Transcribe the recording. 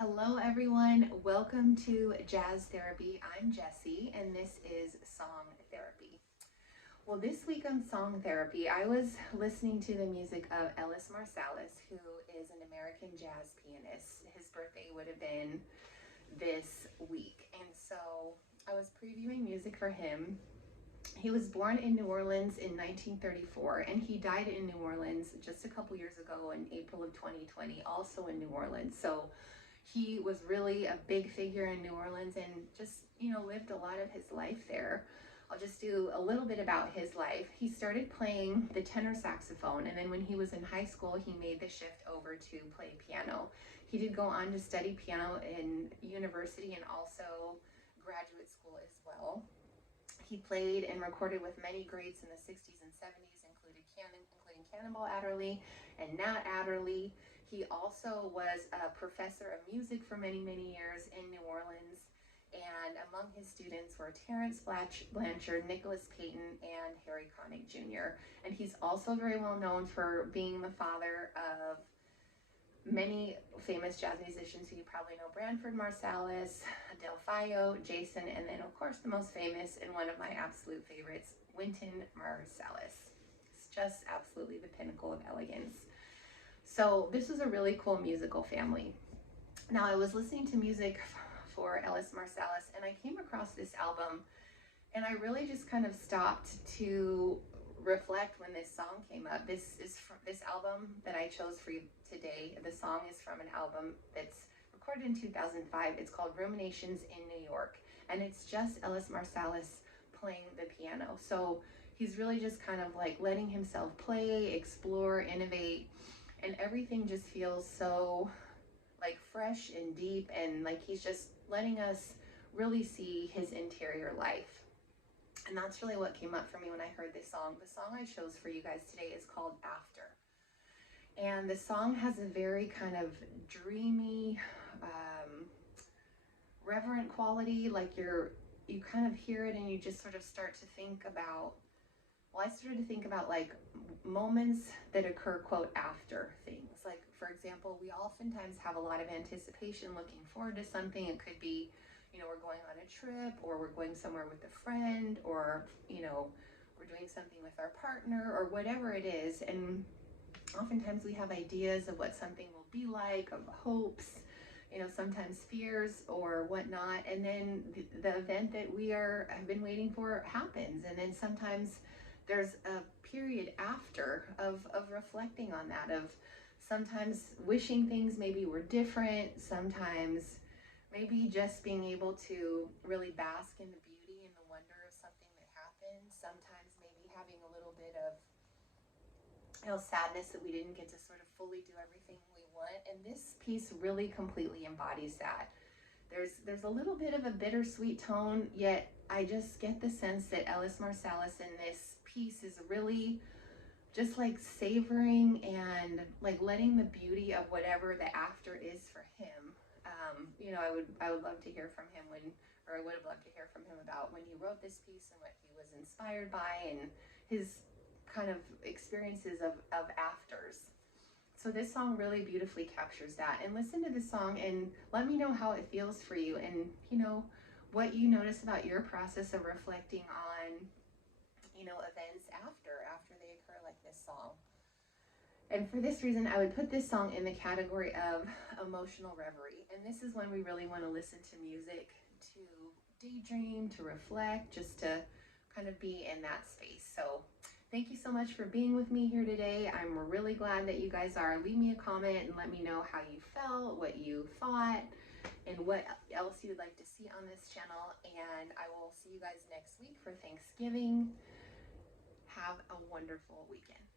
Hello everyone, welcome to Jazz Therapy. I'm Jessie and this is Song Therapy. Well, this week on Song Therapy, I was listening to the music of Ellis Marsalis, who is an American jazz pianist. His birthday would have been this week, and so I was previewing music for him. He was born in New Orleans in 1934 and he died in New Orleans just a couple years ago in April of 2020, also in New Orleans. So he was really a big figure in New Orleans and just, lived a lot of his life there. I'll just do a little bit about his life. He started playing the tenor saxophone, and then when he was in high school, he made the shift over to play piano. He did go on to study piano in university and also graduate school as well. He played and recorded with many greats in the 60s and 70s, including Cannonball Adderley and Nat Adderley. He also was a professor of music for many, many years in New Orleans. And among his students were Terrence Blanchard, Nicholas Payton, and Harry Connick Jr. And he's also very well known for being the father of many famous jazz musicians who you probably know: Branford Marsalis, Delfeayo, Jason, and then of course the most famous and one of my absolute favorites, Wynton Marsalis. It's just absolutely the pinnacle of elegance. So this was a really cool musical family. Now, I was listening to music for Ellis Marsalis and I came across this album, and I really just kind of stopped to reflect when this song came up. This album that I chose for you today. The song is from an album that's recorded in 2005. It's called Ruminations in New York, and it's just Ellis Marsalis playing the piano. So he's really just kind of like letting himself play, explore, innovate, and everything just feels so like fresh and deep, and like he's just letting us really see his interior life. And that's really what came up for me when I heard this song. The song I chose for you guys today is called After. And the song has a very kind of dreamy, reverent quality. Like you kind of hear it and you just sort of start to think about, I started to think about like moments that occur, quote, after things. Like, for example, we oftentimes have a lot of anticipation looking forward to something. It could be, we're going on a trip, or we're going somewhere with a friend, or, we're doing something with our partner, or whatever it is. And oftentimes we have ideas of what something will be like, of hopes, sometimes fears or whatnot. And then the event that we have been waiting for happens. And then sometimes there's a period after of reflecting on that, of sometimes wishing things maybe were different, sometimes maybe just being able to really bask in the beauty and the wonder of something that happened, sometimes maybe having a little bit of sadness that we didn't get to sort of fully do everything we want. And this piece really completely embodies that. There's a little bit of a bittersweet tone, yet I just get the sense that Ellis Marsalis in this piece is really just like savoring and like letting the beauty of whatever the after is for him. I would love to hear from him I would have loved to hear from him about when he wrote this piece and what he was inspired by and his kind of experiences of afters. So this song really beautifully captures that. And listen to this song and let me know how it feels for you, and what you notice about your process of reflecting on events after they occur, like this song. And for this reason, I would put this song in the category of emotional reverie. And this is when we really want to listen to music to daydream, to reflect, just to kind of be in that space. So thank you so much for being with me here today. I'm really glad that you guys are. Leave me a comment and let me know how you felt, what you thought, and what else you would like to see on this channel. And I will see you guys next week for Thanksgiving. Have a wonderful weekend.